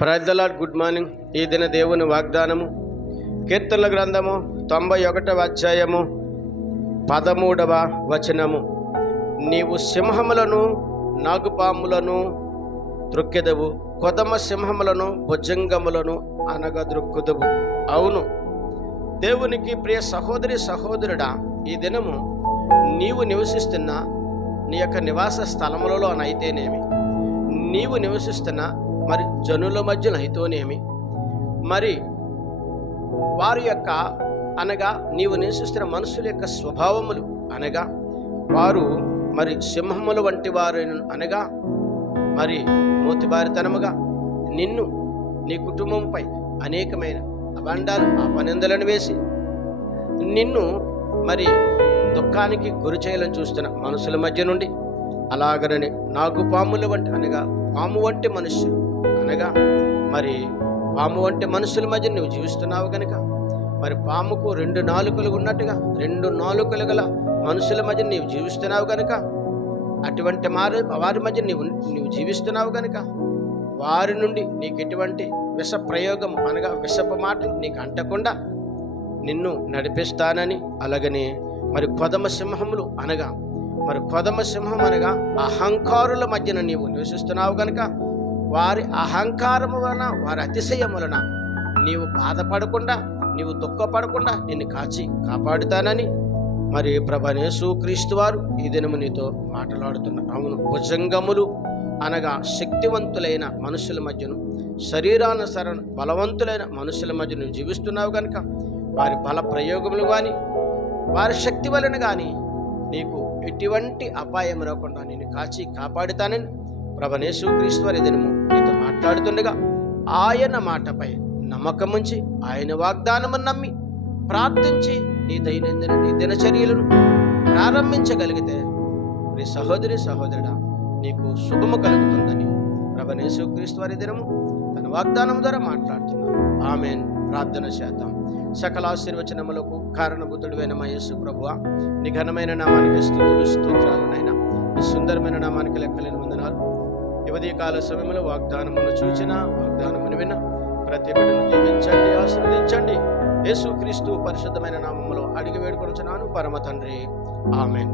Praise the Lord. Good morning. ఈ దిన దేవుని వాగ్దానము కీర్తనల గ్రంథము 91వ అధ్యాయము 13వ వచనము. నీవు సింహములను నాగుపాములను త్రొక్కెదవు, కొదమ సింహములను భుజంగములను అనగద్రొక్కుదవు. అవును, దేవునికి ప్రియ సహోదరి సహోదరుడా, ఈ దినము నీవు నివసిస్తున్న నీ యొక్క నివాస స్థలములలోనైతేనేమి, నీవు నివసిస్తున్న మరి జనుల మధ్యన అయితేనేమి, మరి వారి యొక్క అనగా నీవు నివసిస్తున్న మనుషుల యొక్క స్వభావములు అనగా వారు మరి సింహముల వంటి వారు అనగా మరి మోతిబారితనముగా నిన్ను నీ కుటుంబంపై అనేకమైన అబండాలు అపనిందలను వేసి నిన్ను మరి దుఃఖానికి గురి చేయాలని చూస్తున్న మనుషుల మధ్య నుండి, అలాగనని నాగుపాముల వంటి అనగా పాము వంటి మనుష్యులు అనగా మరి పాము వంటి మనుషుల మధ్య నువ్వు జీవిస్తున్నావు కనుక, మరి పాముకు 2 నాలుకలు ఉన్నట్టుగా 2 నాలుకలు గల మనుషుల మధ్య నీవు జీవిస్తున్నావు కనుక, అటువంటి వారి మధ్య నీవు జీవిస్తున్నావు కనుక వారి నుండి నీకు ఎటువంటి విష ప్రయోగం అనగా విషపు మాటలు నీకు అంటకుండా నిన్ను నడిపిస్తానని, అలాగని మరి కొదమ సింహములు అనగా మరి కొదమ సింహం అనగా అహంకారుల మధ్యన నీవు నివసిస్తున్నావు కనుక వారి అహంకారము వలన వారి అతిశయం వలన నీవు బాధపడకుండా నీవు దుఃఖపడకుండా నిన్ను కాపాడుతానని మరి ప్రభువైన యేసుక్రీస్తు వారు ఈ దినము నీతో మాట్లాడుతున్నారు. అవును, భుజంగములు అనగా శక్తివంతులైన మనుషుల మధ్యను, శరీరానుసరణ బలవంతులైన మనుషుల మధ్య నువ్వు జీవిస్తున్నావు కనుక వారి బల ప్రయోగములు కానీ వారి శక్తి వలన కానీ నీకు ఎటువంటి అపాయం రాకుండా నేను కాపాడుతానని ప్రభువైన యేసుక్రీస్తు వారి దినము నీతో మాట్లాడుతుండగా ఆయన మాటపై నమ్మకముంచి ఆయన వాగ్దానము నమ్మి ప్రార్థించి నీ దినచర్యలను ప్రారంభించగలిగితే నీ సహోదరి సహోదరుడా నీకు శుభము కలుగుతుందని ప్రభువైన యేసుక్రీస్తు వారి దినము తన వాగ్దానం ద్వారా మాట్లాడుతున్నారు. ఆమేన్. ప్రార్థన చేద్దాం. సకల ఆశీర్వచనములకు కారణభూతుడైన మా యేసు ప్రభువా, నీ ఘనమైన నామానికి స్తుతులు స్తోత్రాలునైనా, నీ సుందరమైన నామానికి లెక్కలేని వందనాలు. యువతీ కాల సమయంలో వాగ్దానమును చూచిన వాగ్దానమును విన్న ప్రతి బిడ్డను దీవించండి, ఆశీర్వదించండి. యేసుక్రీస్తు పరిశుద్ధమైన నామములో అడిగి వేడుకొనుచున్నాను పరమ తండ్రి. ఆమేన్.